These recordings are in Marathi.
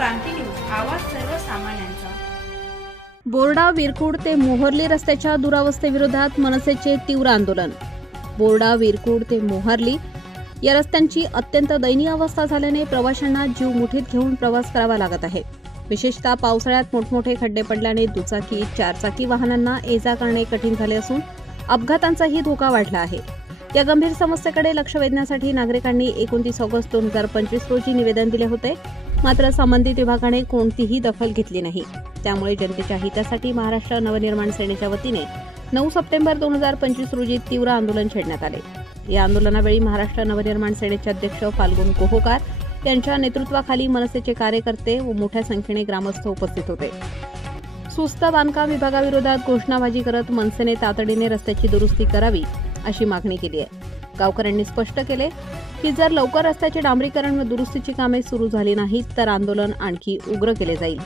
क्रांती न्यूज, आवाज सर्वसामान्यांचा। बोर्डा विरकुड ते मोहर्ली रस्त्याच्या दुरावस्थेविरोधात मनसेचे तीव्र आंदोलन। बोर्डा विरकुड ते मोहर्ली या रस्त्यांची अत्यंत दयनीय अवस्था झाल्याने प्रवाशांना जीव मुठीत घेऊन प्रवास करावा लागत आहे। विशेषतः पावसाळ्यात मोठमोठे खड्डे पडल्याने दुचाकी, चारचाकी वाहनांना ये-जा करणे कठीण झाले असून अपघातांचाही धोका वाढला आहे। या गंभीर समस्येकडे लक्ष वेधण्यासाठी नागरिकांनी 29 ऑगस्ट 2025 रोजी निवेदन दिले होते, मात्र संबंधित विभागाने कोणतीही दखल घेतली नाही। त्यामुळे जनतेच्या हितासाठी महाराष्ट्र नवनिर्माण सेनेच्या वतीने 9 सप्टेंबर 2025 रोजी तीव्र आंदोलन छेडण्यात आले। या आंदोलनावेळी महाराष्ट्र नवनिर्माण सेनेचे अध्यक्ष फाल्गुन कोहोकार यांच्या नेतृत्वाखाली मनसेचे कार्यकर्ते व मोठ्या संख्येने ग्रामस्थ उपस्थित होते। सुस्त बांधकाम विभागाविरोधात घोषणाबाजी करत मनसेने तातडीने रस्त्याची दुरुस्ती करावी अशी मागणी केली आहे। गावकऱ्यांनी स्पष्ट केले की जर लवकर रस्त्याचे डांबरीकरण व दुरुस्तीची कामे सुरू झाली नाहीत तर आंदोलन आणखी उग्र केले जाईल।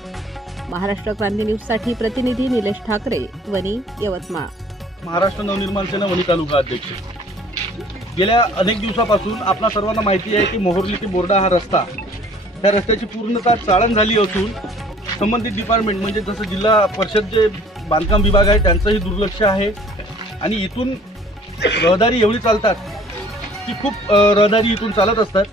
महाराष्ट्र क्रांती न्यूजसाठी प्रतिनिधी निलेश ठाकरे, वणी, यवतमाळ। महाराष्ट्र नवनिर्माण सेना वणी तालुका अध्यक्ष। गेल्या अनेक दिवसापासून आपल्या सर्वांना माहिती आहे की मोहर्ली ते बोर्डा हा रस्ता, त्या रस्त्याची पूर्णतः चाळण झाली असून संबंधित डिपार्टमेंट म्हणजे जसं जिल्हा परिषद जे बांधकाम विभाग आहे त्यांचंही दुर्लक्ष आहे आणि इथून रहदारी एवढी चालतात की खूप रहदारी इथून चालत असतात,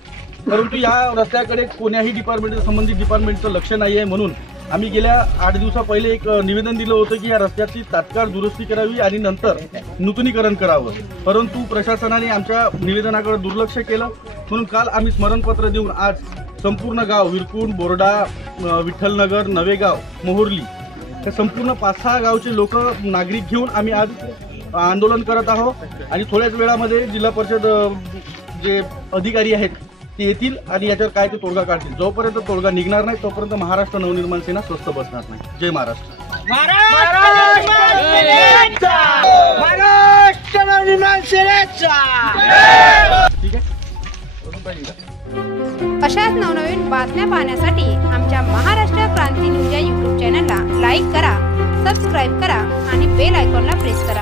परंतु या रस्त्याकडे कोण्याही डिपार्टमेंटचं संबंधित डिपार्टमेंटचं लक्ष नाही आहे। म्हणून आम्ही गेल्या 8 दिवसा पहिले एक निवेदन दिलं होतं की या रस्त्याची तात्काळ दुरुस्ती करावी आणि नंतर नूतनीकरण करावं, परंतु प्रशासनाने आमच्या निवेदनाकडे दुर्लक्ष केलं। म्हणून काल आम्ही स्मरणपत्र देऊन आज संपूर्ण गाव विरकुंड, बोर्डा, विठ्ठलनगर, नवेगाव, मोहर्ली हे संपूर्ण 5-6 गावचे लोक नागरिक घेऊन आम्ही आज आंदोलन करत आहोत आणि थोड्याच वेळामध्ये जिल्हा परिषद जे अधिकारी आहेत ते येतील आणि याच्यावर काय ते तोडगा काढतील। जोपर्यंत तोडगा निघणार नाही तोपर्यंत महाराष्ट्र नवनिर्माण सेना स्वस्थ बसणार नाही। जय महाराष्ट्र। ठीक आहे। अशाच नवनवीन बातम्या पाहण्यासाठी आमच्या महाराष्ट्र क्रांती न्यूज या YouTube चॅनलला लाईक करा, सबस्क्राईब करा आणि बेल आयकॉनला प्रेस करा।